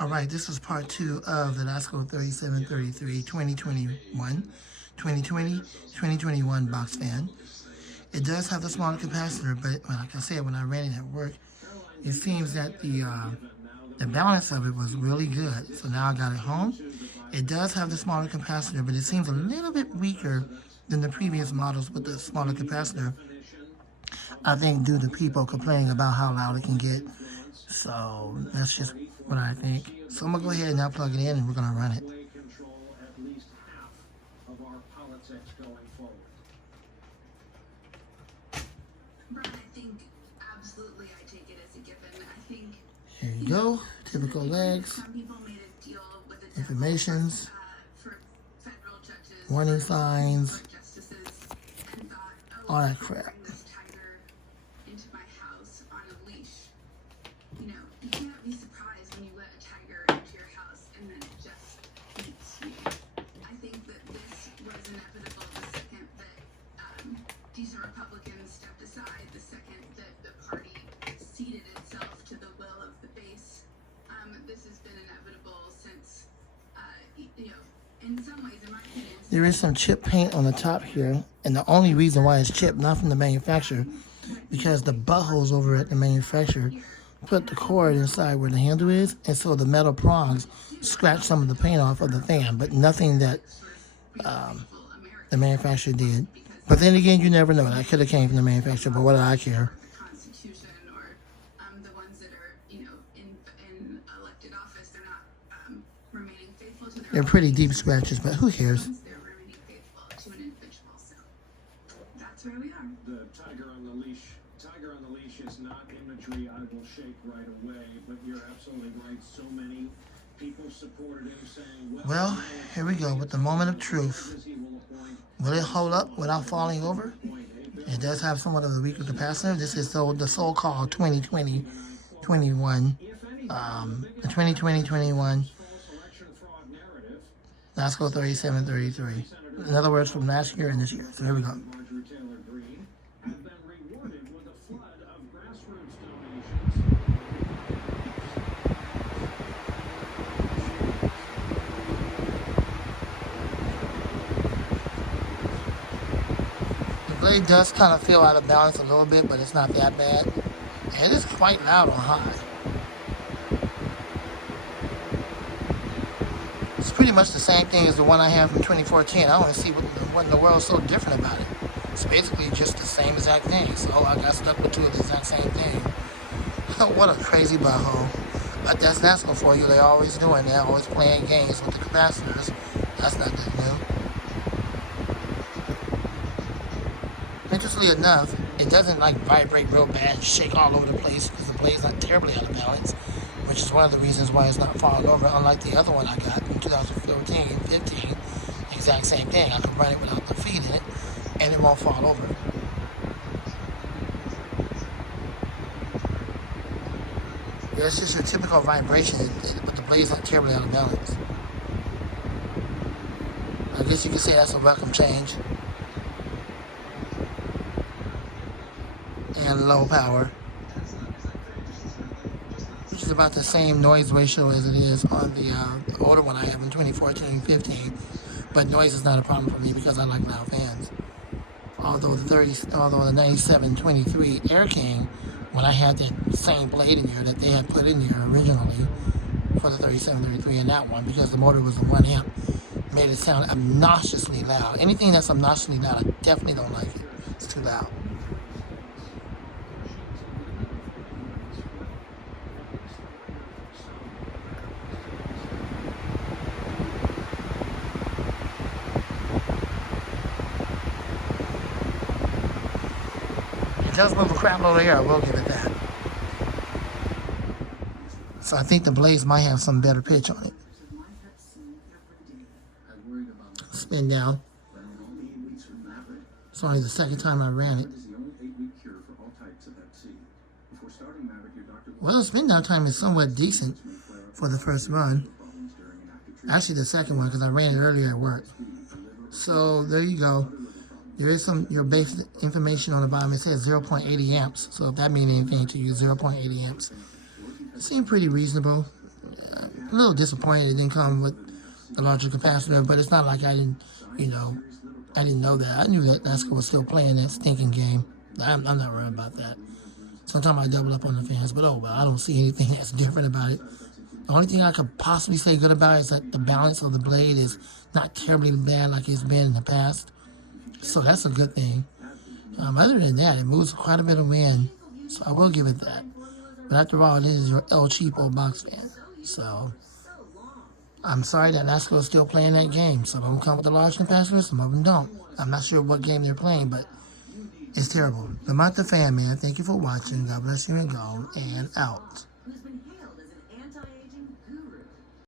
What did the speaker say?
All right, this is part 2 of the Lasko 3733 2021 box fan. It does have the smaller capacitor, but like I said, when I ran it at work, it seems that the balance of it was really good. So now I got it home. It does have the smaller capacitor, but it seems a little bit weaker than the previous models with the smaller capacitor. I think due to people complaining about how loud it can get. So that's just what I think. So I'm going to go ahead and now plug it in and we're going to run it. Here you go. Typical legs. Informations. Warning signs. All that crap. You can't be surprised when you let a tiger into your house and then it just eats you. I think that this was inevitable the second that decent Republicans stepped aside, the second that the party ceded itself to the will of the base. This has been inevitable since, in some ways, in my opinion. There is some chip paint on the top here, and the only reason why it's chipped, not from the manufacturer, because the buttholes over at the manufacturer put the cord inside where the handle is, and so the metal prongs scratched some of the paint off of the fan, but nothing that the manufacturer did. But then again, you never know. That could have came from the manufacturer, but what do I care? They're pretty deep scratches, but who cares? That's where we are. The tiger on the leash. Tiger on the leash is not imagery I will shake right away, but you're absolutely right. So many people supported him saying, well, here we go with the moment of truth. Will it hold up without falling over? It does have somewhat of a weaker capacitor. This is the so-called 2020-21, the 2020-21 Lasko 3733. In other words, from last year and this year. So here we go. The blade does kind of feel out of balance a little bit, but it's not that bad. And it is quite loud on high. It's pretty much the same thing as the one I have from 2014. I don't see what in the world is so different about it. It's basically just the same exact thing. So I got stuck with two of the exact same thing. What a crazy butthole. But that's Lasko for you. They're always doing. They're always playing games with the capacitors. That's not good new. Interestingly enough, it doesn't like vibrate real bad and shake all over the place because the blade's not terribly out of balance, which is one of the reasons why it's not falling over, unlike the other one I got in 2014-15. Exact same thing. I can run it without the feed in it, and it won't fall over. Yeah, it's just your typical vibration, but the blade's not terribly out of balance. I guess you could say that's a welcome change. And low power, which is about the same noise ratio as it is on the older one I have in 2014-15. But noise is not a problem for me because I like loud fans. Although the 9723 Air King, when I had that same blade in there that they had put in there originally for the 3733 and that one, because the motor was the 1 amp, made it sound obnoxiously loud. Anything that's obnoxiously loud, I definitely don't like it. It's too loud. It does move a crap load of air, I will give it that. So I think the blades might have some better pitch on it. Spin down. It's only the second time I ran it. Well, the spin down time is somewhat decent for the first run. Actually, the second one, because I ran it earlier at work. So there you go. There is your basic information on the bottom. It says 0.80 amps. So if that means anything to you, 0.80 amps. It seemed pretty reasonable. a little disappointed it didn't come with the larger capacitor, but it's not like I didn't, I didn't know that. I knew that Lasko was still playing that stinking game. I'm not worried about that. Sometimes I double up on the fans, but oh well, I don't see anything that's different about it. The only thing I could possibly say good about it is that the balance of the blade is not terribly bad like it's been in the past. So that's a good thing. Other than that, it moves quite a bit of wind, so I will give it that. But after all, it is your El Cheapo box fan. So I'm sorry that Lasko is still playing that game. Some of them come with a large capacitor, some of them don't. I'm not sure what game they're playing, but it's terrible. The Month of Fan Man, thank you for watching. God bless you and go, and out.